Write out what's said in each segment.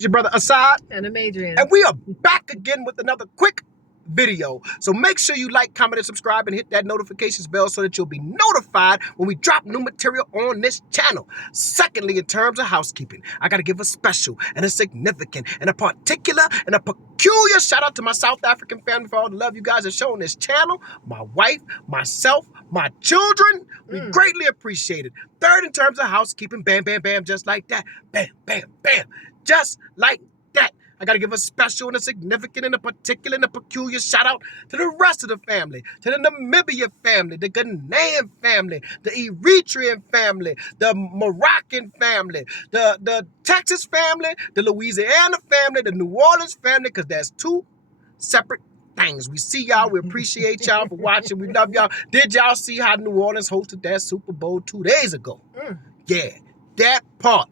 Your brother Assad, and I'm Adrian, and we are back again with another quick video. So make sure you like, comment, and subscribe, and hit that notifications bell so that you'll be notified when we drop new material on this channel. Secondly, in terms of housekeeping, I gotta give a special and a significant and a particular and a peculiar shout out to my South African family for all the love you guys have shown this channel. My wife, myself, my children, we greatly appreciate it. Third, in terms of housekeeping, bam, bam, bam, just like that. Bam, bam, bam, just like that. I got to give a special and a significant and a particular and a peculiar shout out to the rest of the family, to the Namibia family, the Ghanaian family, the Eritrean family, the Moroccan family, the Texas family, the Louisiana family, the New Orleans family, because there's two separate things. We see y'all. We appreciate y'all for watching. We love y'all. Did y'all see how New Orleans hosted that Super Bowl 2 days ago? Yeah, that part.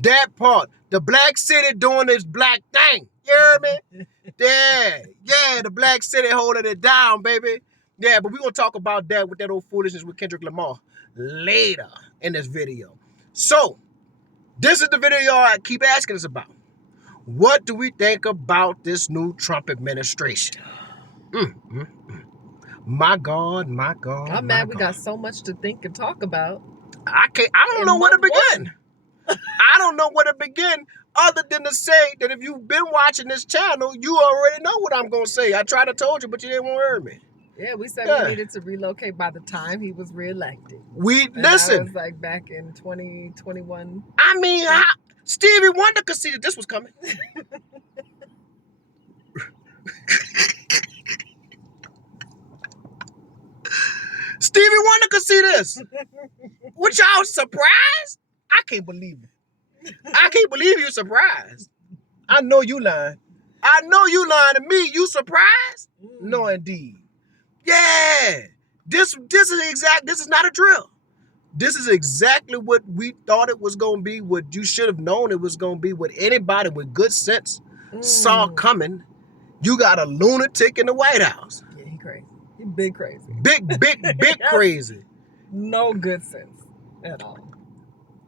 That part. The black city doing this black thing. You hear me? Yeah, the black city holding it down, baby. Yeah, but we're going to talk about that with that old foolishness with Kendrick Lamar later in this video. So, this is the video y'all keep asking us about. What do we think about this new Trump administration? My God, my God. I'm mad we got so much to think and talk about. I don't know where to begin. I don't know where to begin other than to say that if you've been watching this channel, you already know what I'm going to say. I tried to told you, but you didn't want to hear me. Yeah, we said we needed to relocate by the time he was reelected. Listen. That was like back in 2021. I mean, Stevie Wonder could see that this was coming. Stevie Wonder could see this. What, y'all surprised? I can't believe it. I can't believe you're surprised. I know you lying. I know you lying to me. You surprised? No, indeed. Yeah. This is not a drill. This is exactly what we thought it was going to be, what you should have known it was going to be, what anybody with good sense saw coming. You got a lunatic in the White House. Yeah, he crazy. He big crazy. Big crazy. No good sense at all.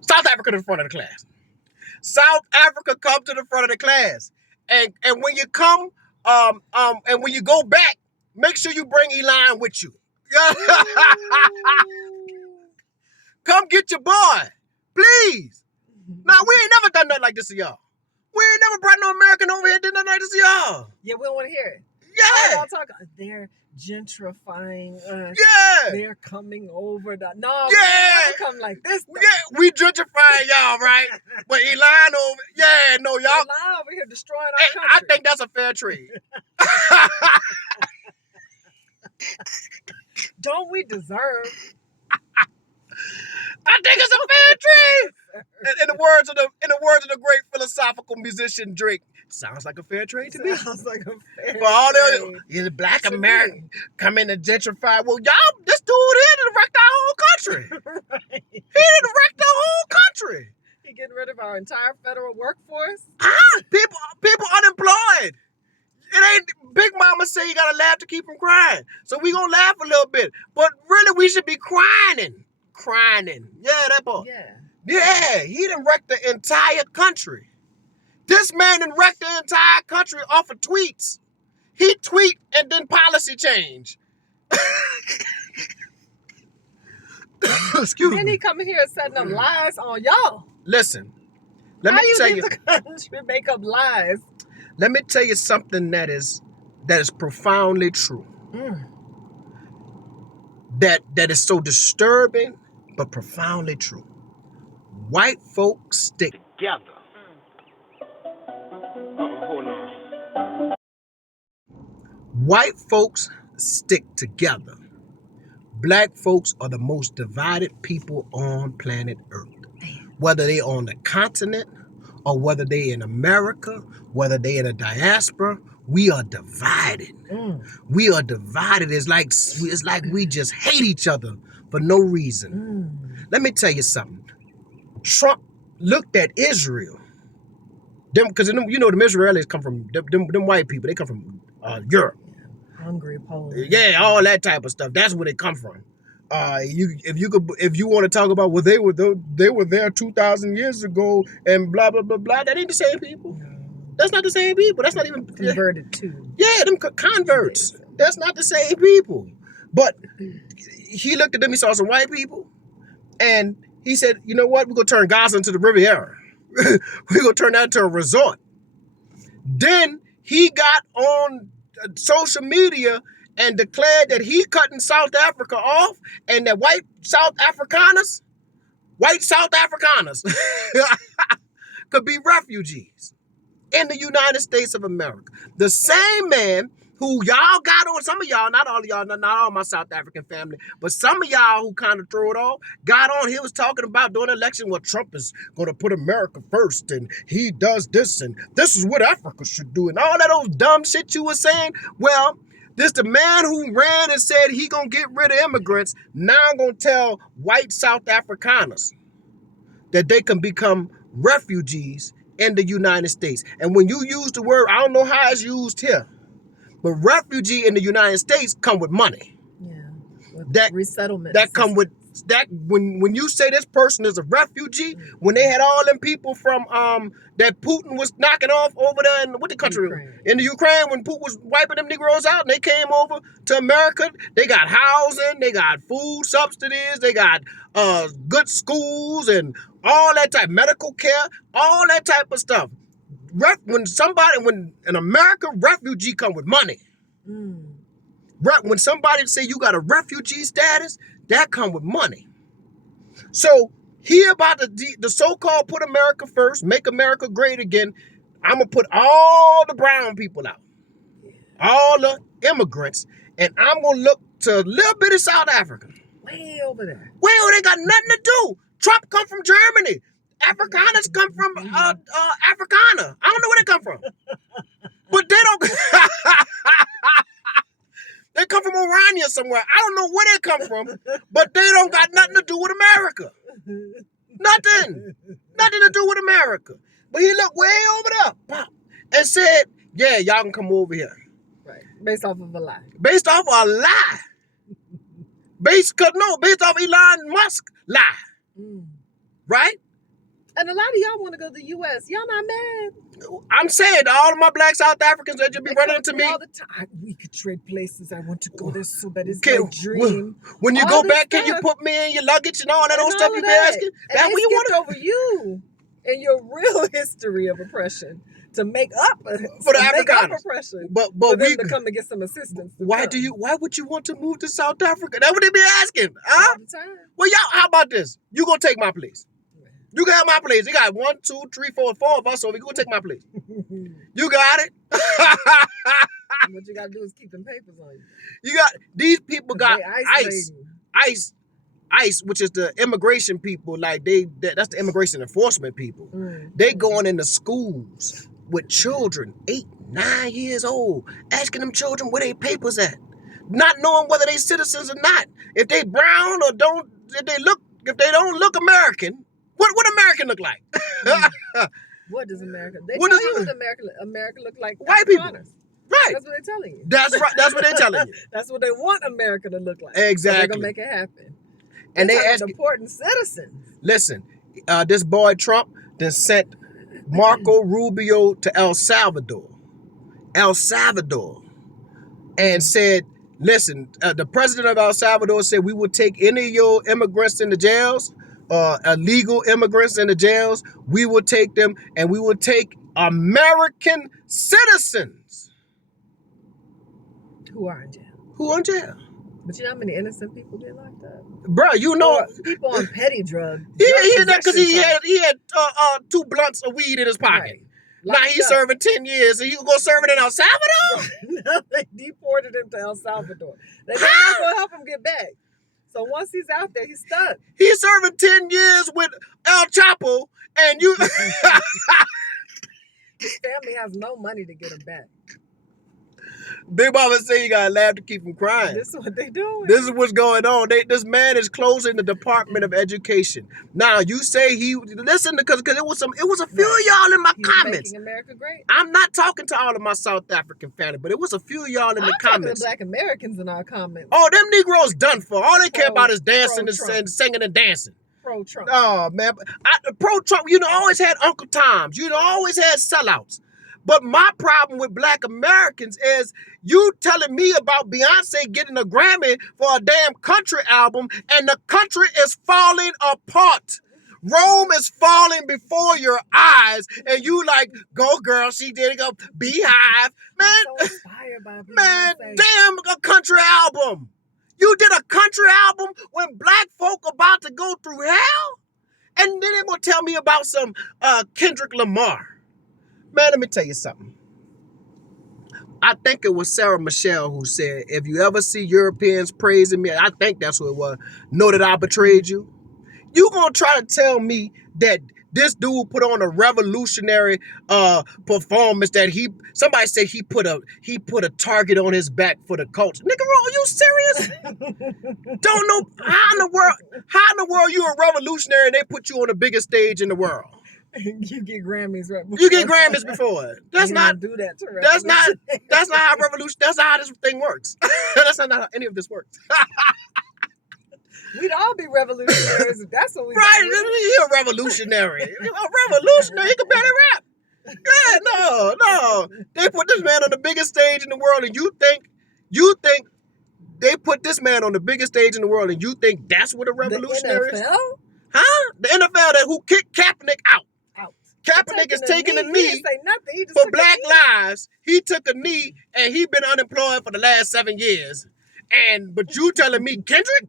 South Africa to the front of the class. South Africa come to the front of the class. And when you come, and when you go back, make sure you bring Elon with you. Come get your boy, please. Now, we ain't never done nothing like this to y'all. We ain't never brought no American over here did nothing like this to y'all. Yeah, we don't want to hear it. Yeah. Y'all talk. They're gentrifying us. Yeah. They're coming over. No, yeah. We never come like this. Though. Yeah, we gentrifying y'all, right? But Elon over, yeah, no, y'all. Elon over here destroying our country. I think that's a fair trade. Don't we deserve? I think it's a fair trade. In the words of the great philosophical musician Drake, sounds like a fair trade to me. Sounds like a fair For all trade. the black American coming to gentrify. Well, y'all, this dude here done wrecked our whole country. Right. He done wrecked the whole country. He getting rid of our entire federal workforce. People unemployed. It ain't Big Mama say you gotta laugh to keep from crying. So we gonna laugh a little bit. But really we should be crying. Yeah, that boy. Yeah, he done wrecked the entire country. This man done wrecked the entire country off of tweets. He tweet and then policy change. Excuse me. Then he come here setting up lies on y'all. Listen, let me tell you. The country make up lies. Let me tell you something that is profoundly true. That is so disturbing, but profoundly true. White folks stick together. Hold on. White folks stick together. Black folks are the most divided people on planet Earth. Whether they're on the continent or whether they're in America, whether they're in a diaspora, we are divided. We are divided. It's like we just hate each other for no reason. Let me tell you something. Trump looked at Israel. Because you know them Israelis come from them white people. They come from Europe. Hungry Poland. Yeah, all that type of stuff. That's where they come from. If you want to talk about, well, they were there 2,000 years ago and blah blah blah blah. That ain't the same people. That's not the same people. That's not even converted to. Yeah, them converts. That's not the same people. But he looked at them. He saw some white people, and he said, "You know what? We're gonna turn Gaza into the Riviera. We're gonna turn that into a resort." Then he got on social media and declared that he cutting South Africa off, and that white South Afrikaners could be refugees in the United States of America. The same man who y'all got on, some of y'all, not all of y'all, not all my South African family, but some of y'all who kind of threw it off, got on, he was talking about during the election, well, Trump is going to put America first, and he does this, and this is what Africa should do, and all that old dumb shit you were saying. Well, this the man who ran and said he going to get rid of immigrants, now going to tell white South Afrikaners that they can become refugees in the United States. And when you use the word, I don't know how it's used here, but refugee in the United States come with money. Yeah. That resettlement. That come with that when you say this person is a refugee, when they had all them people from that Putin was knocking off over there in what the country Ukraine. In the Ukraine, when Putin was wiping them Negroes out and they came over to America, they got housing, they got food subsidies, they got good schools and all that type, medical care, all that type of stuff. When an American refugee come with money. When somebody say you got a refugee status, that come with money. So here about the so-called put America first, make America great again. I'm gonna put all the brown people out, all the immigrants, and I'm gonna look to a little bit of South Africa. Way over there. Well, they got nothing to do. Trump come from Germany. Afrikaners come from Africana. I don't know where they come from, but they don't. They come from Orania somewhere. I don't know where they come from, but they don't got nothing to do with America. Nothing to do with America. But he looked way over there and said, "Yeah, y'all can come over here." Right. Based off of a lie. Based off a lie. Based off Elon Musk lie. Right? And a lot of y'all want to go to the U.S. Y'all not mad? I'm saying all of my black South Africans that just be running into me all the time. We could trade places. I want to go there so bad. It's my dream. When you go back, can you put me in your luggage and all that old stuff you be asking? That's what you want over you and your real history of oppression to make up for the Afrikaners oppression. But for them to come to get some assistance. Why would you want to move to South Africa? That's what they be asking. Huh? All the time. Well, y'all, how about this? You gonna take my place. You got my place. You got 1, 2, 3, 4, 4 of us, so we gonna take my place. You got it. What you gotta do is keep them papers on you. You got these people got ICE, which is the immigration people. Like that's the immigration enforcement people. They going into schools with children 8, 9 years old, asking them children where their papers at, not knowing whether they citizens or not. If they brown or don't, if they don't look American. What American look like? What does America? They tell you what America look like. White people, right? That's what they're telling you. That's right. That's what they're telling you. That's what they want America to look like. Exactly. So they're gonna make it happen. And they ask important citizens. Listen, this boy Trump then sent Marco Rubio to El Salvador, and said, "Listen, the president of El Salvador said we will take any of your immigrants in the jails." Illegal immigrants in the jails, we will take them, and we will take American citizens who are in jail. But you know how many innocent people get locked up, bro? You know, people on petty drugs. Yeah, because he had 2 blunts of weed in his pocket. Right. Now he's serving 10 years, and he gonna serve it in El Salvador. No, they deported him to El Salvador. They're not gonna help him get back. So once he's out there, he's stuck. He's serving 10 years with El Chapo, and you... His family has no money to get him back. Big Mama say you gotta laugh to keep from crying. This is what they doing. This is what's going on. This man is closing the Department of Education. Now you say listen, because it was a few of y'all in my comments. Making America great. I'm not talking to all of my South African family, but it was a few of y'all in the comments. To Black Americans in our comments. Oh, them Negroes done for. All they care about is dancing and singing and dancing. Pro-Trump. Oh man, pro-Trump. You know, always had Uncle Toms. You know, always had sellouts. But my problem with Black Americans is you telling me about Beyonce getting a Grammy for a damn country album, and the country is falling apart. Rome is falling before your eyes, and you like, go girl, she did it, go Beehive. Man, I'm so inspired by man, Beyonce. damn, a country album. You did a country album when black folk about to go through hell? And then they're going to tell me about some Kendrick Lamar. Man, let me tell you something. I think it was Sarah Michelle who said, if you ever see Europeans praising me, I think that's who it was, know that I betrayed you. You gonna try to tell me that this dude put on a revolutionary performance that somebody said he put a target on his back for the culture. Nigga, are you serious? Don't know how in the world you a revolutionary and they put you on the biggest stage in the world. You get Grammys right before. You get Grammys before it. That's not do that to that's not how revolution. That's not how this thing works. That's not how any of this works. We'd all be revolutionaries if that's what we right, you're a revolutionary. A revolutionary, he can barely rap. Yeah, no. They put this man on the biggest stage in the world, and you think they put this man on the biggest stage in the world, and you think that's what a revolutionary is? The NFL? Huh? The NFL that who kicked Kaepernick out. Kaepernick is taking a knee for Black lives. He took a knee, and he been unemployed for the last 7 years. But you telling me Kendrick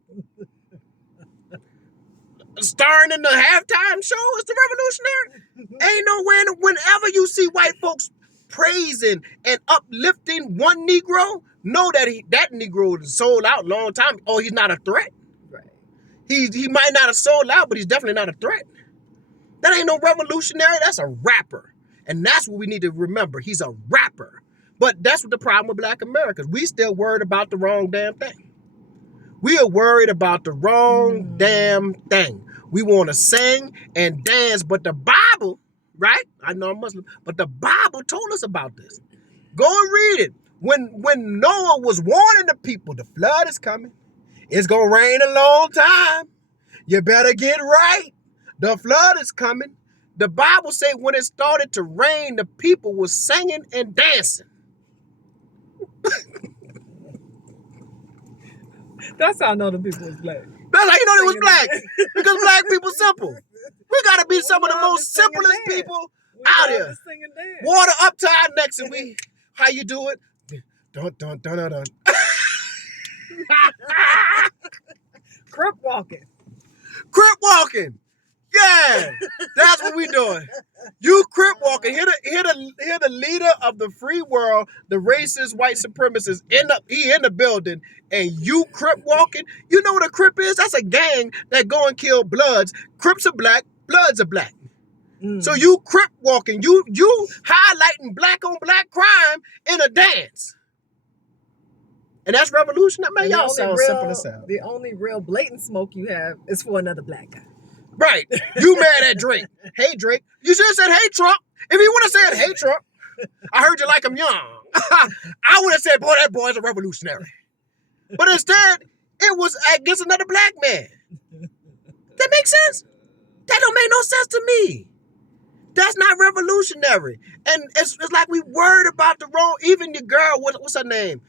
starring in the halftime show is the revolutionary? Ain't no way. Whenever you see white folks praising and uplifting one Negro, know that that Negro is sold out a long time. Oh, he's not a threat. Right. He might not have sold out, but he's definitely not a threat. That ain't no revolutionary. That's a rapper. And that's what we need to remember. He's a rapper. But that's what the problem with Black Americans. We still worried about the wrong damn thing. We are worried about the wrong damn thing. We want to sing and dance, but the Bible, right? I know I'm Muslim, but the Bible told us about this. Go and read it. When Noah was warning the people, the flood is coming. It's going to rain a long time. You better get right. The flood is coming. The Bible says when it started to rain, the people were singing and dancing. That's how I know the people was black. That's how you know they was black. Because black people simple. We gotta be some of the most simplest people out here. Water up to our necks, and we how you do it? Dun dun dun dun dun. Crip walking. Crip walking. Yeah, that's what we doing. You crip walking. Here the leader of the free world, the racist white supremacist, he in the building, and you crip walking. You know what a crip is? That's a gang that go and kill Bloods. Crips are black, Bloods are black. So you crip walking. You highlighting black on black crime in a dance. And that's revolution. Man, y'all sound simple as hell. The only real blatant smoke you have is for another black guy. Right. You mad at Drake. Hey, Drake. You should have said, hey, Trump. If he would have said, hey, Trump, I heard you like him young. I would have said, boy, that boy's a revolutionary. But instead, it was against another black man. That makes sense? That don't make no sense to me. That's not revolutionary. And it's like we worried about the wrong, even your girl, what's her name?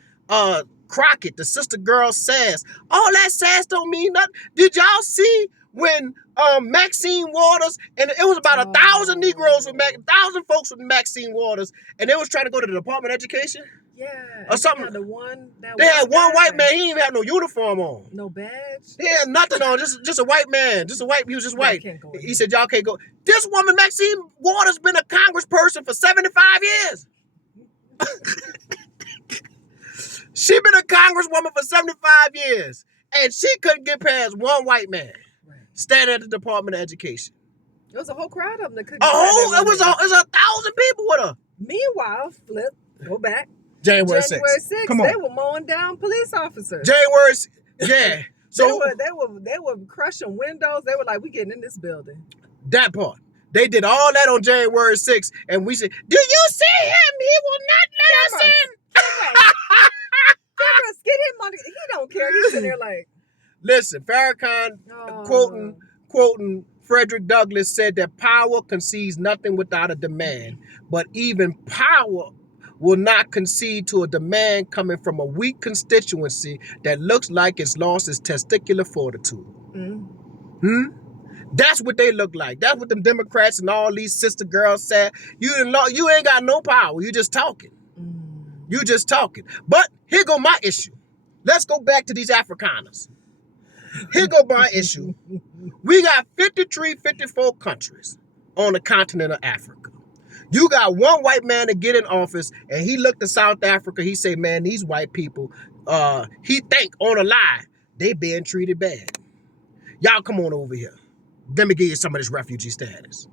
Crockett, the sister girl sass. All that sass don't mean nothing. Did y'all see when Maxine Waters, and it was about 1,000 Negroes with 1,000 folks with Maxine Waters, and they was trying to go to the Department of Education? Yeah. Or something. They had one white man, he didn't even have no uniform on. No badge? He had nothing on, just a white man. He was just white. He said, y'all can't go. This woman, Maxine Waters, been a congressperson for 75 years. She been a congresswoman for 75 years, and she couldn't get past one white man standing at the Department of Education. There was a whole crowd of them that couldn't. It was 1,000 people with her. Meanwhile, go back. January 6th. Come on. They were mowing down police officers. January 6th. Yeah. So they were crushing windows. They were like, we getting in this building. That part. They did all that on January 6th, and we said, do you see him? He will not let us in. Get him on. He don't care. He's sitting there like. Listen, Farrakhan quoting Frederick Douglass said that power concedes nothing without a demand, but even power will not concede to a demand coming from a weak constituency that looks like it's lost its testicular fortitude. That's what they look like. That's what them Democrats and all these sister girls said. You ain't got no power. You just talking. You just talking. But here go my issue. Let's go back to these Afrikaners. Here go my issue. We got 53, 54 countries on the continent of Africa. You got one white man to get in office, and he looked at South Africa. He said, man, these white people, he think on a lie, they being treated bad. Y'all come on over here. Let me give you some of this refugee status.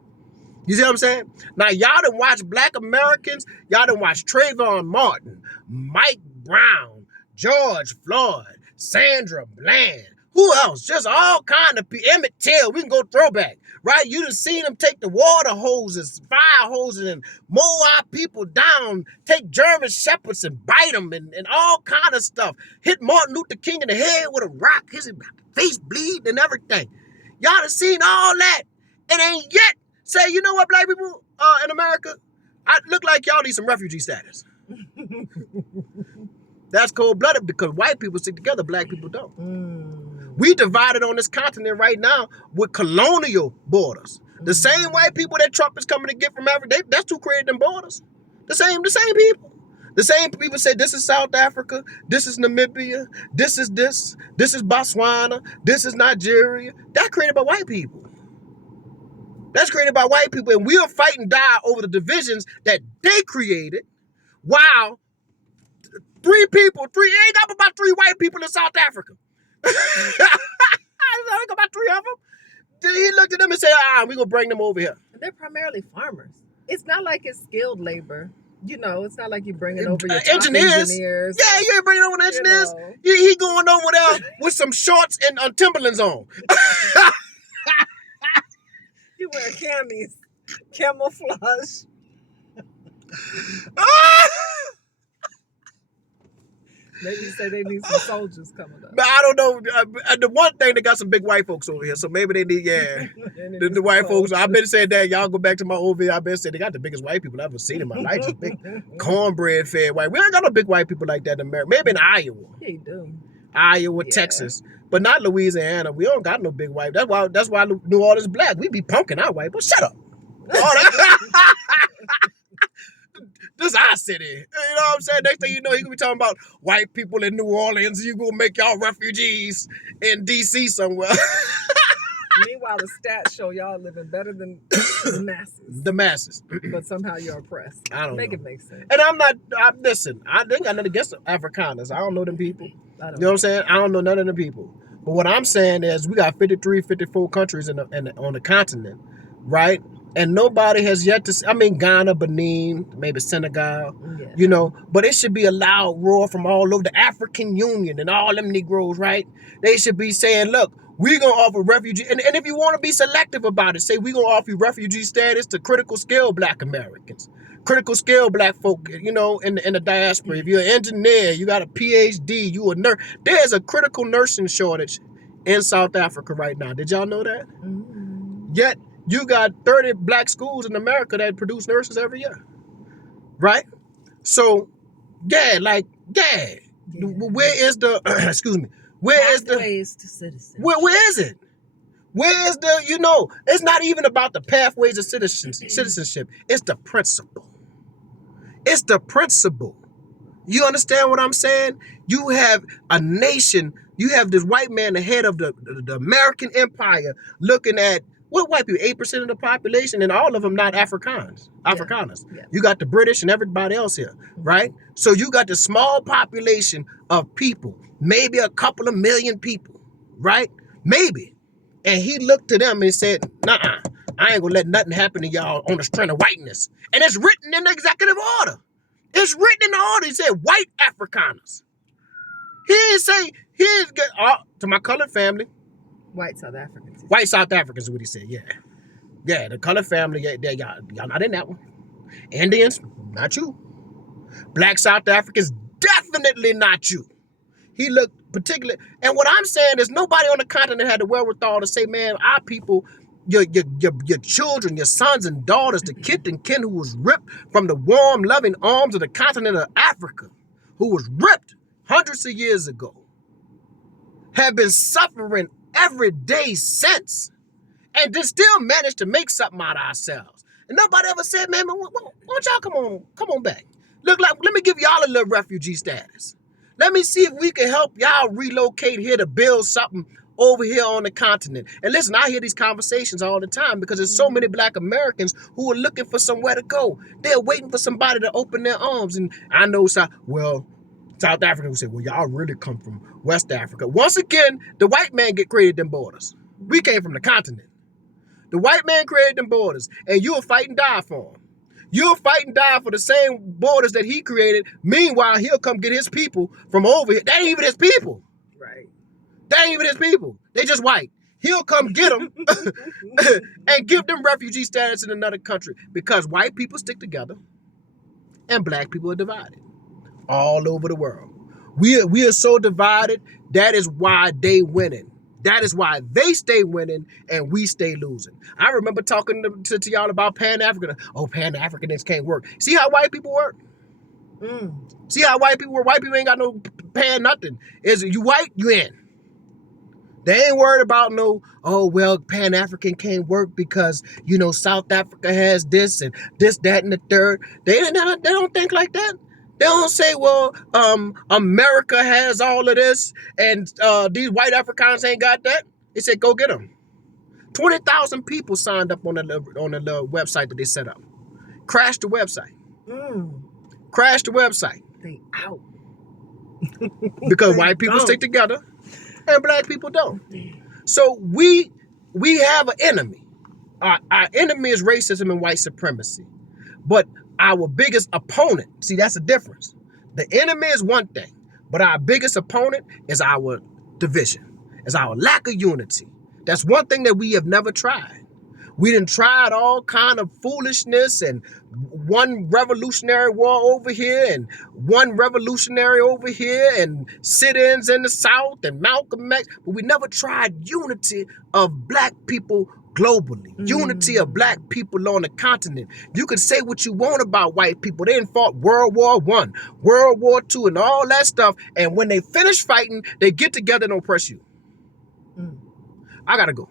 You see what I'm saying? Now, y'all done watch Black Americans. Y'all done watch Trayvon Martin, Mike Brown, George Floyd, Sandra Bland. Who else? Just all kind of people. Emmett Till. We can go throwback, right? You done seen them take the water hoses, fire hoses, and mow our people down. Take German shepherds and bite them and all kind of stuff. Hit Martin Luther King in the head with a rock. His face bleeding and everything. Y'all done seen all that. And ain't yet say, you know what, Black people in America? I look like y'all need some refugee status. That's cold-blooded because white people stick together, Black people don't. We divided on this continent right now with colonial borders. The same white people that Trump is coming to get from Africa, that's who created them borders. The same people. The same people say this is South Africa, this is Namibia, this is Botswana, this is Nigeria. That's created by white people. That's created by white people, and we'll fight and die over the divisions that they created, while it ain't got about 3 white people in South Africa. I ain't got about 3 of them. He looked at them and said, we're going to bring them over here. They're primarily farmers. It's not like it's skilled labor. You know, it's not like you're bringing over your engineers. Yeah, you ain't bringing over engineers. He going over there with some shorts and Timberlands on. He wear camis, camouflage. Maybe say they need some soldiers coming up. But I don't know. The one thing, they got some big white folks over here, so maybe they need, the white folks. I've been saying that. Y'all go back to my old video. I've been saying they got the biggest white people I've ever seen in my life. Just big cornbread fed white. We ain't got no big white people like that in America. Maybe in Iowa. Yeah, you do. Iowa, Texas, but not Louisiana. We don't got no big white. That's why New Orleans Black. We be punking our white, but shut up. This is our city. You know what I'm saying? Next thing you know, he gonna be talking about white people in New Orleans. You gonna make y'all refugees in D.C. somewhere. Meanwhile, the stats show y'all living better than the masses. The masses. But somehow you're oppressed. I don't know. It make sense. And listen, I think I nothing against Afrikaners. I don't know them people. You know what I'm saying? I don't know none of them people. But what I'm saying is we got 53, 54 countries on the continent, right? And nobody has yet to, Ghana, Benin, maybe Senegal, you know, but it should be a loud roar from all over the African Union and all them Negroes, right? They should be saying, look, we're going to offer refugee. And if you want to be selective about it, say we're going to offer you refugee status to critical skill Black Americans, critical skill Black folk, you know, in the diaspora. If you're an engineer, you got a PhD, you a nurse. There's a critical nursing shortage in South Africa right now. Did y'all know that? Yet, you got 30 Black schools in America that produce nurses every year, right? So, where is the, excuse me, where is the, pathways to citizenship? Where is it? Where is the, you know, it's not even about the pathways of citizenship. It's the principle. It's the principle. You understand what I'm saying? You have a nation, you have this white man, the head of the American empire, looking at, what white people? 8% of the population, and all of them not Afrikaners. Yeah. You got the British and everybody else here, right? So you got the small population of people, maybe a couple of million people, right? Maybe. And he looked to them and he said, nah, I ain't gonna let nothing happen to y'all on the strength of whiteness. And it's written in the executive order. It's written in the order. He said, white Afrikaners. He didn't say, to my colored family. White South Africans. White South Africans is what he said, yeah. Yeah, the colored family, y'all not in that one. Indians, not you. Black South Africans, definitely not you. He looked particular. And what I'm saying is nobody on the continent had the wherewithal to say, man, our people, your children, your sons and daughters, the kith and kin who was ripped from the warm, loving arms of the continent of Africa, who was ripped hundreds of years ago, have been suffering every day since, and then still managed to make something out of ourselves. And nobody ever said, man, why don't y'all come on back? Look, like, let me give y'all a little refugee status. Let me see if we can help y'all relocate here to build something over here on the continent. And listen, I hear these conversations all the time because there's so many Black Americans who are looking for somewhere to go. They're waiting for somebody to open their arms. And I know, South Africans will say, well, y'all really come from West Africa. Once again, the white man created them borders. We came from the continent. The white man created them borders, and you'll fight and die for them. You'll fight and die for the same borders that he created. Meanwhile, he'll come get his people from over here. They ain't even his people. Right. They ain't even his people. They just white. He'll come get them and give them refugee status in another country because white people stick together and Black people are divided all over the world. We are so divided. That is why they winning. That is why they stay winning and we stay losing. I remember talking to y'all about Pan-African. Oh, Pan-Africanists can't work. See how white people work? See how white people work? White people ain't got no pan nothing. Is you white, you in. They ain't worried about no, oh, well, Pan-African can't work because, South Africa has this and this, that, and the third. They don't think like that. They don't say, well, America has all of this and these white Africans ain't got that. They said, go get them. 20,000 people signed up on the website that they set up. Crashed the website. Crashed the website. They out. Because white people stick together and Black people don't. So we have an enemy. Our enemy is racism and white supremacy. But our biggest opponent, see, that's the difference. The enemy is one thing, but our biggest opponent is our division, is our lack of unity. That's one thing that we have never tried. We done tried all kind of foolishness and one revolutionary war over here and one revolutionary over here and sit-ins in the South and Malcolm X, but we never tried unity of Black people globally, unity of Black people on the continent. You can say what you want about white people. They fought World War I, World War II, and all that stuff. And when they finish fighting, they get together and oppress you. I gotta go.